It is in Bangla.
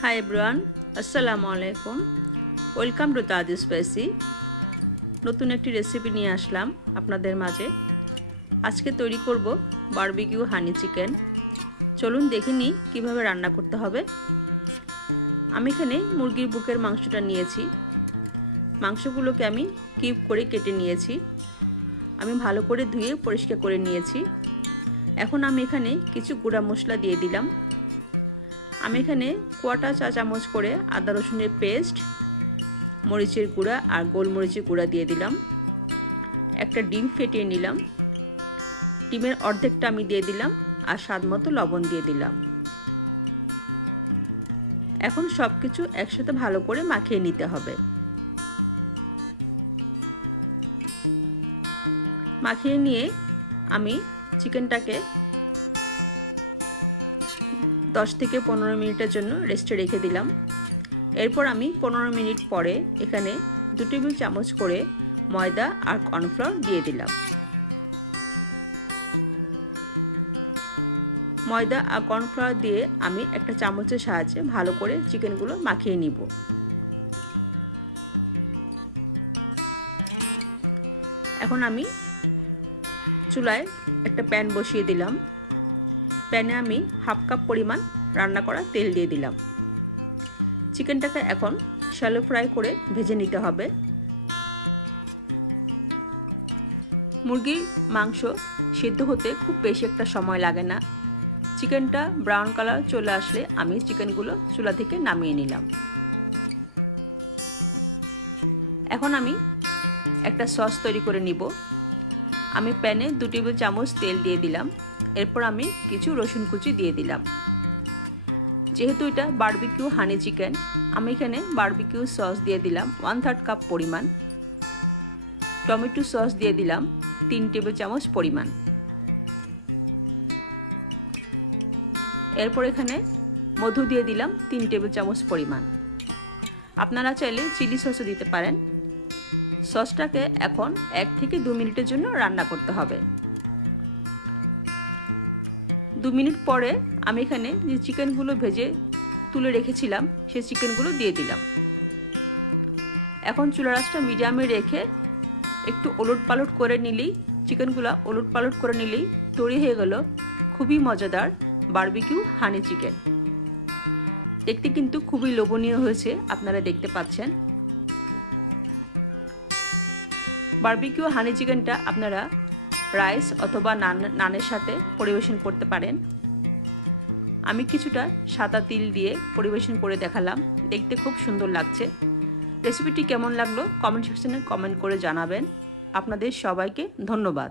হাই এভরিওয়ান, আসসালামু আলাইকুম। Welcome to Taj spicy. নতুন একটি রেসিপি নিয়ে আসলাম আপনাদের মাঝে। আজকে তৈরি করব বারবিকিউ হানি চিকেন। চলুন দেখে নিই কীভাবে রান্না করতে হবে। আমি এখানে মুরগির বুকের মাংসটা নিয়েছি। মাংসগুলোকে আমি কিউব করে কেটে নিয়েছি। আমি ভালো করে ধুয়ে পরিষ্কার করে নিয়েছি। এখন আমি এখানে কিছু গুঁড়া মশলা দিয়ে দিলাম। আমি এখানে কোয়াটা চা চামচ করে আদা রসুনের পেস্ট, মরিচের গুঁড়া আর গোলমরিচের গুঁড়া দিয়ে দিলাম। একটা ডিম ফেটিয়ে নিলাম। ডিমের অর্ধেকটা আমি দিয়ে দিলাম আর স্বাদ মতো লবণ দিয়ে দিলাম। এখন সব কিছু একসাথে ভালো করে মাখিয়ে নিতে হবে। মাখিয়ে নিয়ে আমি চিকেনটাকে 10 থেকে 15 মিনিটের জন্য রেস্টে রেখে দিলাম। এরপর আমি 15 মিনিট পরে এখানে 2 টেবিল চামচ করে ময়দা আর কর্নফ্লাওয়ার দিয়ে দিলাম। ময়দা আর কর্নফ্লাওয়ার দিয়ে আমি একটা চামচের সাহায্যে ভালো করে চিকেনগুলো মাখিয়ে নিব। এখন আমি চুলায় একটা প্যান বসিয়ে দিলাম। প্যানে আমি হাফ কাপ পরিমাণ রান্না করা তেল দিয়ে দিলাম। চিকেনটাকে এখন শ্যালো ফ্রাই করে ভেজে নিতে হবে। মুরগির মাংস সিদ্ধ হতে খুব বেশি একটা সময় লাগে না। চিকেনটা ব্রাউন কালার চলে আসলে আমি চিকেনগুলো চুলা থেকে নামিয়ে নিলাম। এখন আমি একটা সস তৈরি করে নিব। আমি প্যানে 2 টেবিল চামচ তেল দিয়ে দিলাম। এরপর আমি কিছু রসুন কুচি দিয়ে দিলাম। যেহেতু এটা বারবিকিউ হানি চিকেন, আমি এখানে বারবিকিউ সস দিয়ে দিলাম 1/3 কাপ পরিমাণ। টমেটো সস দিয়ে দিলাম 3 টেবিল চামচ পরিমাণ। এরপর এখানে মধু দিয়ে দিলাম 3 টেবিল চামচ পরিমাণ। আপনারা চাইলে চিলি সসও দিতে পারেন। সসটাকে এখন 1 থেকে 2 মিনিটের জন্য রান্না করতে হবে। 2 মিনিট পরে আমি এখানে যে চিকেনগুলো ভেজে তুলে রেখেছিলাম সেই চিকেনগুলো দিয়ে দিলাম। এখন চুলার আঁচটা মিডিয়ামে রেখে একটু ওলটপালট করে নিলেই চিকেনগুলো ওলটপালট করে নিলেই তৈরি হয়ে গেল খুবই মজাদার বারবিকিউ হানি চিকেন। দেখতে কিন্তু খুবই লোভনীয় হয়েছে, আপনারা দেখতে পাচ্ছেন। বারবিকিউ হানি চিকেনটা আপনারা রাইস অথবা নানের সাথে পরিবেশন করতে পারেন। আমি কিছুটা সাদা তিল দিয়ে পরিবেশন করে দেখালাম, দেখতে খুব সুন্দর লাগছে। রেসিপিটি কেমন লাগলো কমেন্ট সেকশনে কমেন্ট করে জানাবেন। আপনাদের সবাইকে ধন্যবাদ।